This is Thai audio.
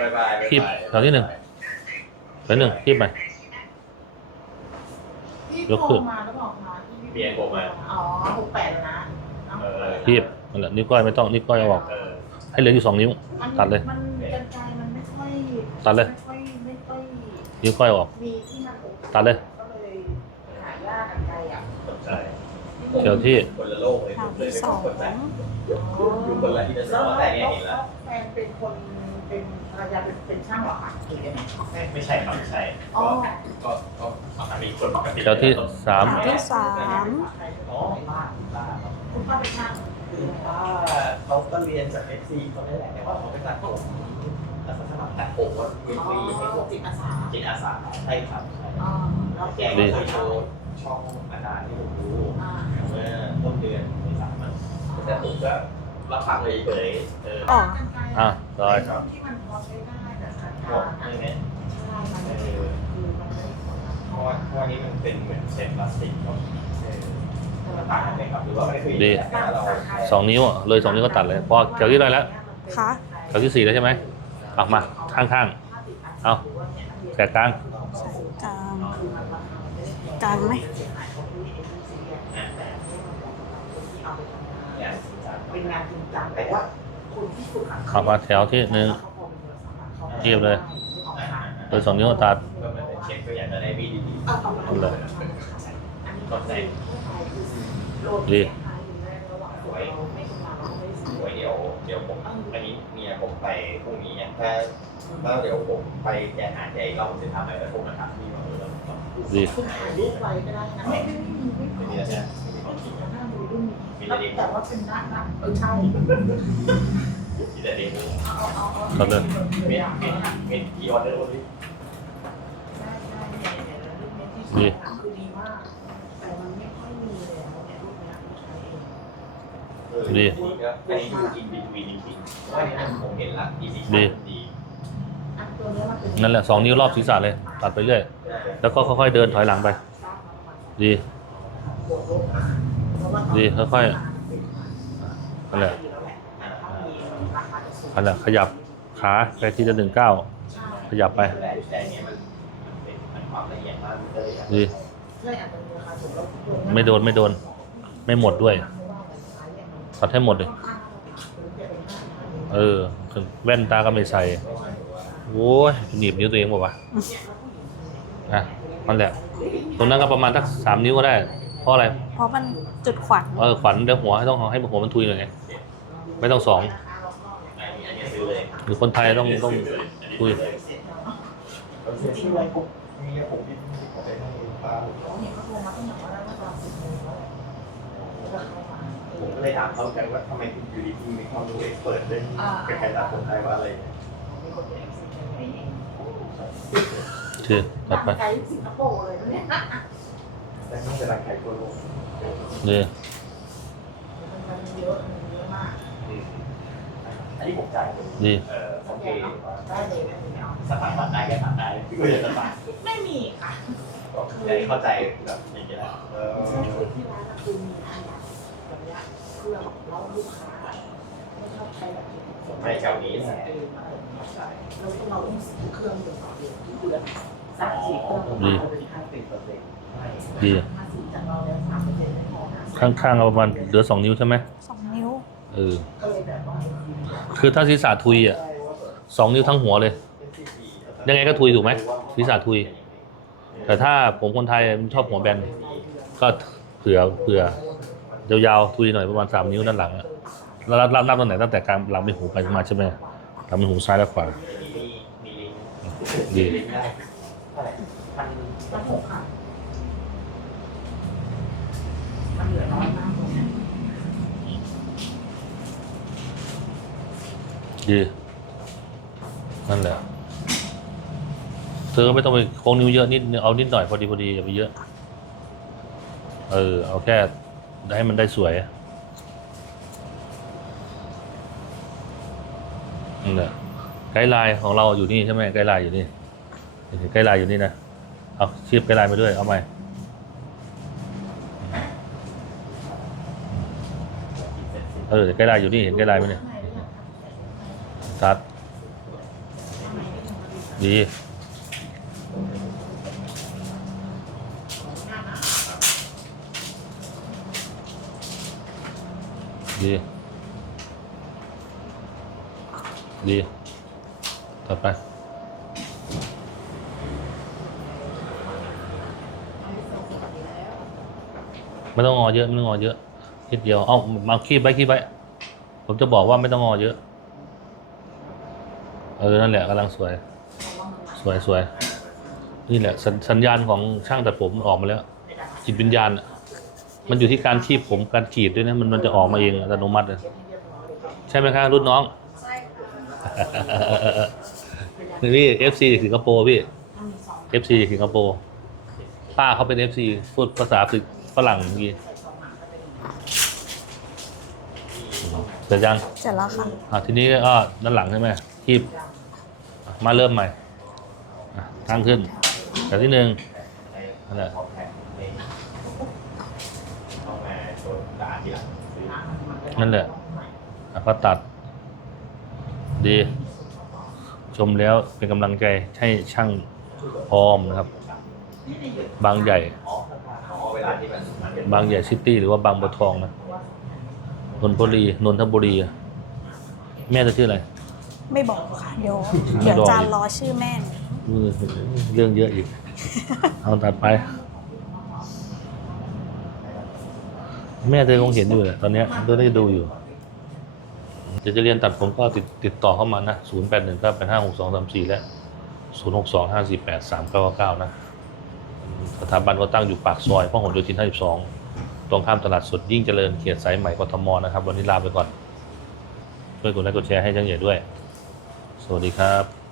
บายบายคีบแถวที่หนึ่งแถวหนึ่งคีบไปพี่ยกโทขึ้รน มาแล้วบอกมาที่พี่เปลี่ยนผมมา อ๋อหกแปดนะเออคีบนั่นแหละนิ้วก้อยไม่ต้องนิ้วก้อยเอาออก เออให้เหลืออยู่สองนิ้ว มันตัดเลยมันกันไกลมันไม่ค่อยตัดเลย ไม่ค่อยไม่ค่อยนิ้วก้อยออก มีที่มันโอเคตัดเลย ก็เลยหายากกันไกลอะสนใจเดี๋ยวที่คนละโลกเลยแถผวมเลยที่เป็นสองคนแบบ อยู่คนละอินเตอร์เน็ตแต่เนี่ยเห็นแล้วแฟนเป็นคนเป็นภรรยาเป็นเป็นช่างเหรอคะหรือยังไงไม่ใช่ครับไม่ใช่อ๋อก็ก็ก็ปกติคนปกติแถวที่สามที่สามอ๋อบ้าบ้านคุณป้าเป็นช่างคือว่าเขาก็เรียนจากเอฟซีเขาได้แหละแต่ว่าเขาไปตัดผมแล้วเขาสมัครตัดผมว่าฟอ๋อรีให้พวกจิตอาสาจิตอาสาใช่ครับใช่แล้วแกก็เคยโชว์ช่องอาจารย์ที่ผมดูอ่าเมื่อต้นเดือน แต่ผมก็รับฟังเลยเฉยๆเอออ๋อกันไกลอะได้เป็นที่มันพอใช้ได้แต่ขัดบกาอกรใช่ไหมใช่มันไม่ได้คือมันไม่ได้ผลนะเพราะว่าเพราะว่านี้มันเป็นเหมือนเศษพลาสติกครับเออมันต่างกันไหมครับหรือว่าไม่เคยดีแต่เราสองนิ้วอะเลยสองนิ้วก็ตัดเลยพอแถวที่ได้แล้วคะ แถวที่สี่แล้วใช่ไหมเอามาข้างๆเอาแสกกลางใส่กลางกลางไหม เนี่ยเป็นงานจริงจังแต่ว่าคนที่ฝึกหัดเข้ามาแถวที่หนึ่งเทียบเลยเลยสองนิ้วก็ตัดก็เหมือนเป็นเช็คก็อยากจะได้บีดีเอาประมาณนั้นเลยก็ใจดีสวยสวยเดี๋ยวเดี๋ยวผมอันนี้เมียผมไปพรุ่งนี้เนี่ยถ้าถ้าเดี๋ยวผมไปแกหาใจเราผมจะทำอะไรแล้วผมมาถามพี่ว่าเออเราต้องพูดดีคุณถ่ายรูปไว้ก็ได้นะไม่ไม่ไม่มีไม่ไม่มีมีแล้วใช่ไหม ไม่มีหน้าดูรุ่นนี้แต่ว่าเป็นหน้าหน้าเออใช่ที่แต่เด็กเอาเอาเอาตัดเลยเม็ดเม็ดเม็ดกี่ออเดอร์วันนี้ได้ได้เนี่ยเนี่ยรุ่นนี้ที่ใช้คือดีมากแต่มันไม่ค่อยมีแล้วเนี่ยรุ่นนี้ที่ใช้เองเออดีก็อันนี้ดูอินบิทวีจริงๆว่าอันนั้นผมเห็นละดีดีดีอันตัวนี้มันเป็นนั่นแหละสองนิ้วรอบศีรษะเลย ตัดไปเรื่อย แล้วก็ค่อยๆเดินถอยหลังไป ดี ดีค่อยๆนั่นแหละนั่นแหละขยับขาไปทีละหนึ่งเก้าขยับไปดีไม่โดนไม่โดน ไม่หมดด้วยตัดให้หมดเลยเออถึงแว่นตาก็ไม่ใส่โอ้ยหนีบนิ้วตัวเองบอกว่าอะนั่นแหละตรงนั้นก็ประมาณสักสามนิ้วก็ได้ เพราะอะไร เพราะมันจุดขวัญเออขวัญเดี๋ยวหัวให้ต้องให้หัวมันทุยหน่อยไงไม่ต้องสองอันนี้ซื้อเลยหรือคนไทยต้องต้องทุยที่ไรผมมีผมที่ผมได้ให้ป้าผมก็เลยถามเขากันว่าทำไมถึงอยู่ดีๆมีความรู้เอ็กซ์เปิดเรื่องการขายคนไทยว่าอะไรชื่อตัดไปไกด์สิงคโปร์เลยนะเนี่ย แต่ต้องจะรังขายทั่วโลกดีมันเยอะมันเยอะมากอันนี้ผมจ่ายเลยดีเออโอเคได้เลยได้เลยเอาสตาร์ทตัดได้ก็ตัดได้พี่ก็จะสตาร์ทไม่มีค่ะก็เข้าใจแบบอย่างเงี้ยเออใช่คือที่ร้านคือมีขยะแบบเนี้ยเพื่อเราลูกค้าไม่ชอบใช้แบบนี้ในแถวนี้แหละแล้วเราต้องซื้อเครื่องเดียวต่อเดือนที่เดือนสามสี่เครื่องประมาณเป็นห้าสิบเปอร์เซ็นต์ ดีห้าสิบจากเราแล้วสามเปอร์เซ็นต์ไม่พอนะข้างๆเอาประมาณเหลือสองนิ้วใช่ไหมสองนิ้ว เออก็เลยแบบว่าคือถ้าศีรษะทุยอะสองนิ้วทั้งหัวเลย ยังไงก็ทุยถูกไหมศีรษะทุย แต่ถ้าผมคนไทยมันชอบหัวแบน ก็เผื่อเผื่อยาวๆทุยหน่อยประมาณสามนิ้วด้านหลังอะแล้วรับรับตรงไหนตั้งแต่กลางหลังไม่หูไปมาใช่ไหมหลังไม่หูซ้ายและขวาดี มันตั้งหกค่ะมันเหลือน้อยมากตรงนี้ดีนั่นแหละเธอก็ไม่ต้องไปโค้งนิ้วเยอะนิดนึงเอานิดหน่อยพอดีพอดีอย่าไปเยอะ เออ เอาแค่ให้มันได้สวยนั่นแหละไกด์ไลน์ของเราอยู่นี่ใช่ไหมไกด์ไลน์อยู่นี่ไกด์ไลน์อยู่นี่นะเอาชีพไกด์ไลน์มาด้วยเอาใหม เออไกด์ไลน์อยู่นี่เห็นไกด์ไลน์ไหมเนี่ยตัดดีดีดีต่อไปไม่ต้องงอเยอะไม่ต้องงอเยอะ นิดเดียว เอามาคีบไว้คีบไว้ ผมจะบอกว่าไม่ต้องงอเยอะ เออ นั่นแหละกำลังสวย สวยสวย นี่แหละสสัญญาณของช่างตัดผมมันออกมาแล้ว จิตวิญญาณอะมันอยู่ที่การคีบผมการขีดด้วยนะ มันมันจะออกมาเองอัตโนมัติเลยใช่ไหมครับรุ่นน้อง นี่เอฟซีสิงคโปร์พี่เอฟซีสิงคโปร์ป้าเขาเป็นเอฟซีพูดภาษาฝึกฝรั่งเมื่อกี้ เสร็จยังเสร็จแล้วค่ะ อะทีนี้ก็ด้านหลังใช่ไหมคีบอะมาเริ่มใหม่อะตั้งขึ้นแบบที่หนึ่งนั่นแหละของแพงไม่ต้องมาโดนด่าทีหลังซื้อนั่นแหละอะก็ตัด ดี ชมแล้วเป็นกำลังใจให้ช่างพร้อมนะครับ บางใหญ่อ๋อ เวลาที่มันมันเป็นบางใหญ่ซิตี้หรือว่าบางบัวทองนะนนทบุรีนนทบุรีอะแม่จะชื่ออะไร ไม่บอกค่ะ เดี๋ยวไม่เดี๋ยวบอกจานรอชื่อแม่หนูเออเรื่องเยอะอีก เอาตัดไป แม่เธอคงเห็นอยู่แหละตอนเนี้ยเธอได้ดูอยู่จะจะเรียนตัดผมก็ติดติดต่อเข้ามานะศูนย์แปดหนึ่งครับเป็นห้าหกสองสามสี่และศูนย์หกสองห้าสี่แปดสามเก้าเก้านะ สถาบันก็ตั้งอยู่ปากซอยพหลโยธินห้าสิบสองตรงข้ามตลาดสดยิ่งเจริญเขตสายใหม่กทมนะครับ วันนี้ลาไปก่อน ช่วยกดไลค์กดแชร์ให้ช่างใหญ่ด้วย สวัสดีครับ